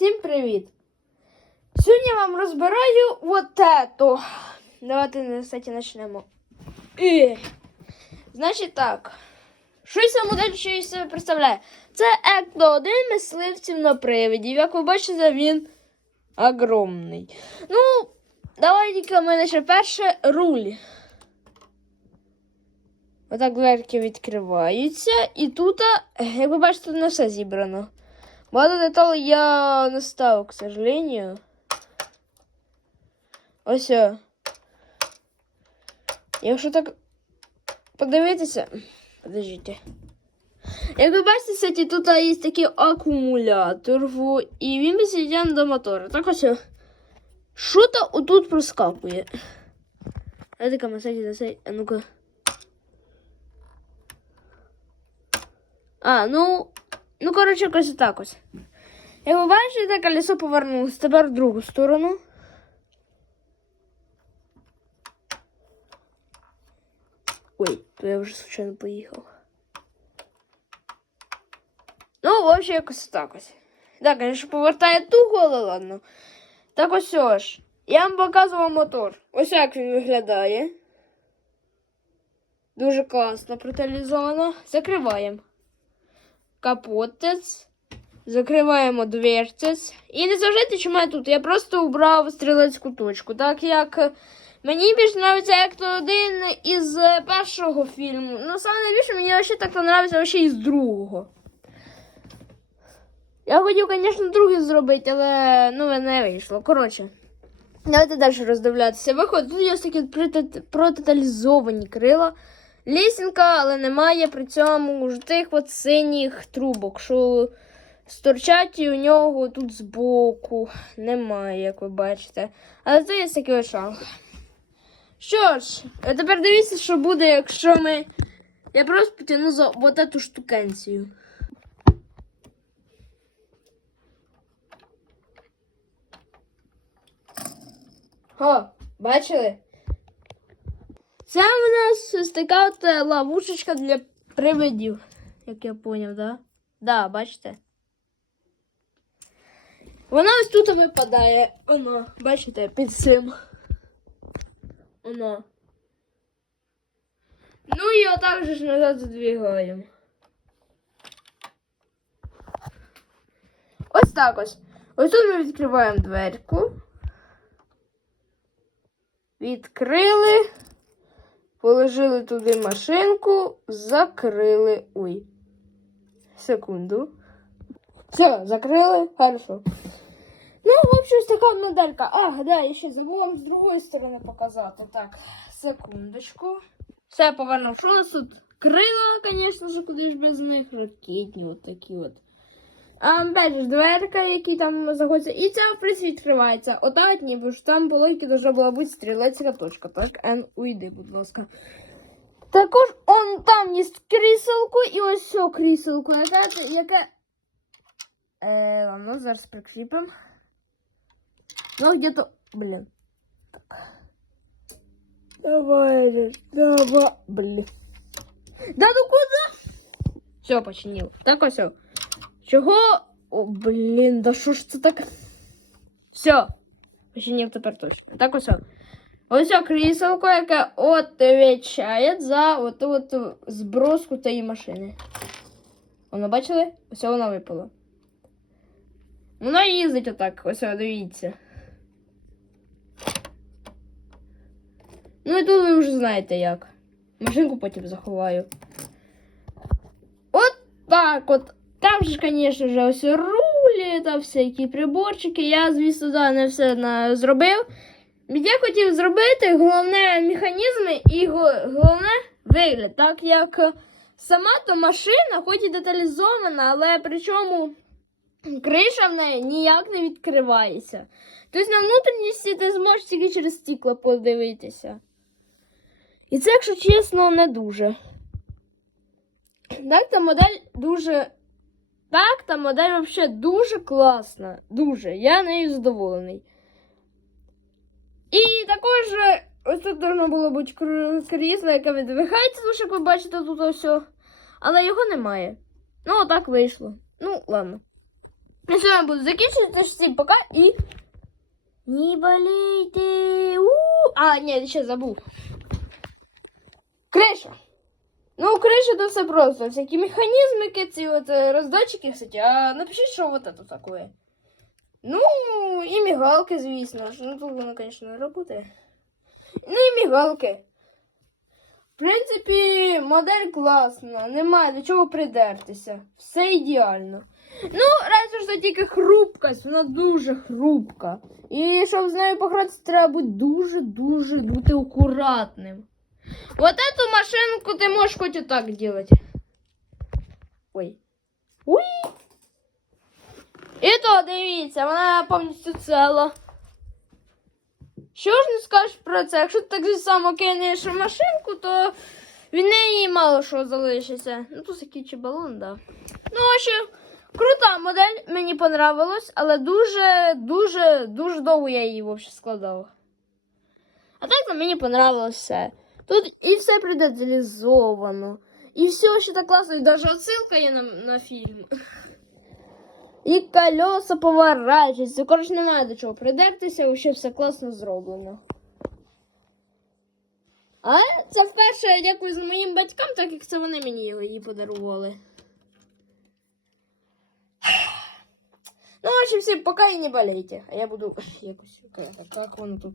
Всім привіт! Сьогодні я вам розбираю вот. Давайте на сайті почнемо. І, значить так. Що ця модель що себе представляє? Це Екто 1 мисливців на привидів. Як ви бачите, він огромний. Ну, давайте мене ще перше руль. Отак дверки відкриваються. І тут, як ви бачите, не все зібрано. Багато деталей я не ставив, к сожалению. Ось. о. Якщо так подивитися. Подождите. Як ви бачите, кстати, тут є такий акумулятор, во, і він підсоединяє до мотора. Так ось. о. Що-то отут проскакує. А така масаді на цей. А ну-ка. А, ну. Ну, коротше, якось так ось. Як ви бачите, колесо повернулося. Тепер в другу сторону. Ой, то я вже случайно поїхав. Ну, в общем, якось так ось. Так, конечно, повертає туго, але ладно. Так ось ж. Я вам показував мотор. Ось як він виглядає. Дуже класно проталізовано. Закриваємо капотець. Закриваємо дверцець. І не завжди чому я тут. Я просто убрав стрілецьку точку. Так як мені більше подобається як то один із першого фільму. Ну, саме найбільше мені ще так подобається із другого. Я хотів, звісно, другий зробити, але ну, не вийшло. Коротше. Давайте далі роздивлятися. Виходить, тут є ось такі притат- крила. Лісінка, але немає при цьому ж тих от синіх трубок, що сторчать і у нього тут збоку. Немає, як ви бачите. Але це є такий шанс. Що ж, а тепер дивіться, що буде, якщо ми. Я просто потягну за вот эту штукенцію. О, бачили? Це у нас така от е, ловушечка для привидів, як я поняв, да? Да, бачите? Вона ось тут випадає. Воно, бачите, під цим. Воно. Ну і отак же ж назад задвигаємо. Ось так ось. Ось тут ми відкриваємо дверку. Відкрили. Положили туди машинку, закрили. Ой. Секунду. Все, закрили. Хорошо. Ну, в общем, така моделька. А, да, я ще забула вам з другої сторони показати. Так, секундочку. Все, повернув. Що у нас тут? Крила, звісно ж, куди ж без них. Ракетні, от такі от. Опять дверка, які там знаходяться. І ця, в принципі, відкривається. Ота ні, бо ж там по логіки должна була бути стрілецька точка. Так, Н, уйди, будь ласка. Також он там є кріселко і ось все кріселко. Яке, яке... Е, ладно, зараз прикріпимо. Ну, где-то... Блин. Так. Давай давай. Блин. Да ну куда? Все, починил. Так все. Чого? О, блін, да що ж це так? Все. Починив тепер точно. Так ось. Ось кріселко, яке відповідає за от, от зброску цієї машини. Воно бачили? Ось вона випала. Воно їздить отак, ось дивіться. Ну і тут ви вже знаєте як. Машинку потім заховаю. От так от. Там же, конечно же, ось рулі та всякі приборчики. Я, звісно, да, не все на... зробив. Я хотів зробити головне механізми і го- головне вигляд. Так як сама то машина, хоч і деталізована, але причому криша в неї ніяк не відкривається. Тобто на внутрішності ти зможеш тільки через стекло подивитися. І це, якщо чесно, не дуже. Так, та модель дуже. Так, модель взагалі дуже класна. Дуже. Я нею задоволений. І також е, ось тут должно було бути крісло, яке видвигається, тому що як ви бачите тут ось. Але його немає. Ну, отак вийшло. Ну, ладно. На цьому буду закінчувати. Всім пока і. Не болейте! У! А, ні, ще забув. Ну, криша то все просто. Всякі механізмики, ці от е, роздатчики, кстати. А напишіть, що вот это такое. Ну, і мігалки, звісно. Ну, тут воно, звісно, не працює. Ну і мігалки. В принципі, модель класна, немає до чого придертися. Все ідеально. Ну, разве що тільки хрупкость, вона дуже хрупка. І щоб з нею погратися, треба бути дуже-дуже бути акуратним. Вот эту машинку ти можеш хоч отак делать. Ой. Уй. І то дивіться, вона повністю ціла. Що ж не скажеш про це? Якщо ти так же само кинеш в машинку, то від неї мало що залишиться. Ну, тут такий чи балон, да. Ну, ще крута модель, мені понравилось, але дуже, дуже, довго я її взагалі складав. А так то мені понравилось все. Тут і все предеталізовано. І все ще так класно, і навіть отсилка є на, на фільм. І колеса поворачуються. Коротше, немає до чого придертися, ще все класно зроблено. Але це вперше я дякую за моїм батькам, так як це вони мені її подарували. Ну, в общем, всім пока і не болейте. А я буду якось. Як воно тут?